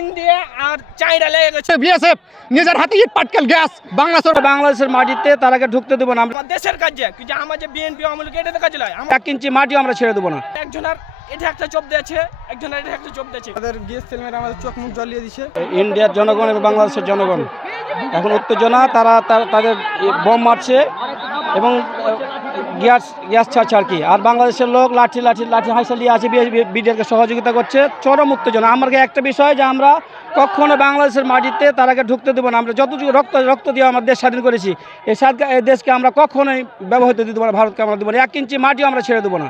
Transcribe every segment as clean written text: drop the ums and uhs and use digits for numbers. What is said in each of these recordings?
India আর China লেগে গেছে। BSF নিজের হাতে ইট পাটকেল গ্যাস বাংলাদেশের মাটিতে তারাকে ঢুকতে দেবো না। আমার দেশের কাজে কিন্তু আমার যে বিএনপি আমল কেটে কাজ লয়, 1 ইঞ্চি মাটিও আমরা ছেড়ে দেবো না। একজনের এটা একটা চোপ দিয়েছে, একজনের এটা একটা চোপ দিয়েছে। আমাদের গ্যাস সিলিন্ডার আমাদের চোখ মুখ জ্বালিয়ে দিছে। ইন্ডিয়ার জনগণ এবং বাংলাদেশের জনগণ এখন উত্তেজনা, তারা তাদের বোম মারছে এবং গ্যাস ছাড়ছে আর কি। আর বাংলাদেশের লোক লাঠি হাইসাল দিয়ে আছে, বিডিআরকে সহযোগিতা করছে। চরম উত্তেজনা। আমার একটা বিষয় যে আমরা কখনো বাংলাদেশের মাটিতে তারাকে ঢুকতে দেবো না। আমরা যতটুকু রক্ত দিয়ে আমার দেশ স্বাধীন করেছি, এই দেশকে আমরা কখনোই ব্যবহৃত দিতে পারি, ভারতকে আমরা দেবো না। 1 ইঞ্চি মাটিও আমরা ছেড়ে দেবো না।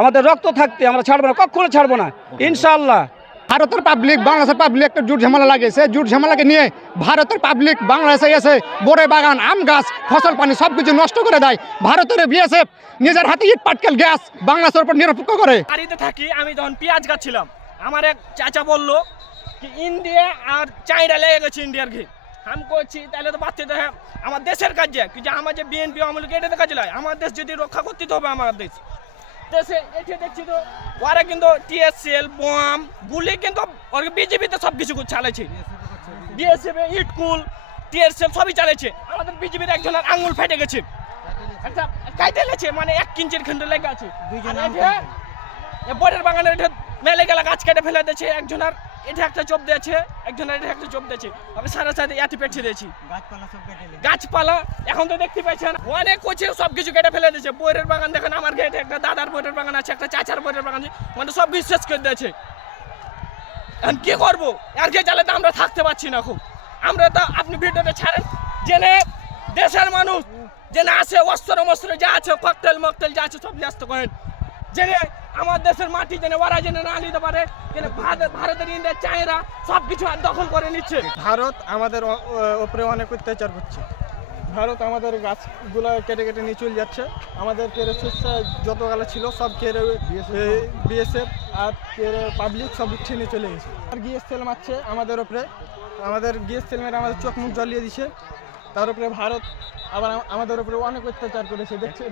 আমাদের রক্ত থাকতে আমরা ছাড়বো না, কখনো ছাড়বো না, ইনশাআল্লাহ। ভারতের পাবলিক বাংলাদেশের পাবলিক একটা জুট ঝামেলা লাগেছে। জুট ঝামেলাকে নিয়ে ভারতের পাবলিক বাংলাদেশে এসে বোরে বাগান, আম গাছ, ফসল পানি সব কিছু নষ্ট করে দেয়। ভারতের বিএসএফ নিজের হাতে ইট পাটকেল গ্যাস বাংলাদেশের উপর নিরপেক্ষ করে। বাড়িতে থাকি, আমি যখন পেঁয়াজ কাটছিলাম, আমার এক চাচা বললো কি ইন্ডিয়া আর চায়না লেগে গেছে ইন্ডিয়ার ঘি। আমি করছি তাহলে তো বাচ্চা তো হ্যাঁ আমার দেশের কাজে কিন্তু আমার যে বিএনপি আমল কেটে কাজ লয়, আমার দেশ যদি রক্ষা করতে হবে, আমার দেশে এটি দেখছি তো ওরা কিন্তু টিএসএল বোম গুলি কিন্তু বিজেপিতে সব কিছু চালাইছে। বিএসএফ ইটকুল টিএসএল সবই চালাইছে। আমাদের বিজেপিতে একজনের আঙুল ফেটে গেছে, একটা কাইটে লেছে, মানে 1 ইঞ্চির খন্ড লেগে আছে। বরের বাগানের মেলে গেলা গাছ কেটে ফেলে দিয়েছে। একজনের এটা একটা চোপ দিয়েছে, একজনের এটা একটা চোপ দিয়েছে। আমি সাথে ইয়াতে পেটে দিয়েছি গাছপালা। এখন তো দেখতে পাচ্ছেন অনেক কোচে সব কিছু কেটে ফেলে দিয়েছে। বইয়ের বাগান দেখেন, আমার গেটে একটা দাদার বইয়ের বাগান আছে, একটা চাচার বইয়ের বাগান আছে, মানে সব বিশ্বাস করে দিয়েছে। এখন কি করবো? আর কে চালে তো আমরা থাকতে পারছি না। খুব আমরা তো আপনি ভিডিওটা ছাড়েন, জেনে দেশের মানুষ জেনে আছে অস্ত্র যা আছে, ককটেল মকটেল যা আছে সব ব্যস্ত করেন, জেনে আমার দেশের মাটি জেনে ওরা জেনে না নিতে পারে। ভারতের ইন্ডিয়া চায়না সব কিছু দখল করে নিচ্ছে। ভারত আমাদের উপরে অনেক অত্যাচার করছে। ভারত আমাদের গাছগুলো কেটে নিয়ে চলে যাচ্ছে। আমাদের কেড়ে শস্য যত গালা ছিল সব কেড়ে বিএসএফ আর কেড়ে পাবলিক সব উঠিয়ে নিয়ে চলে গেছে। আর গ্যাস তেল মারছে আমাদের উপরে, আমাদের গ্যাস তেল মেরে আমাদের চোখ মুখ জ্বালিয়ে দিছে। তার উপরে ভারত আবার আমাদের উপরে অনেক অত্যাচার করেছে, দেখছে।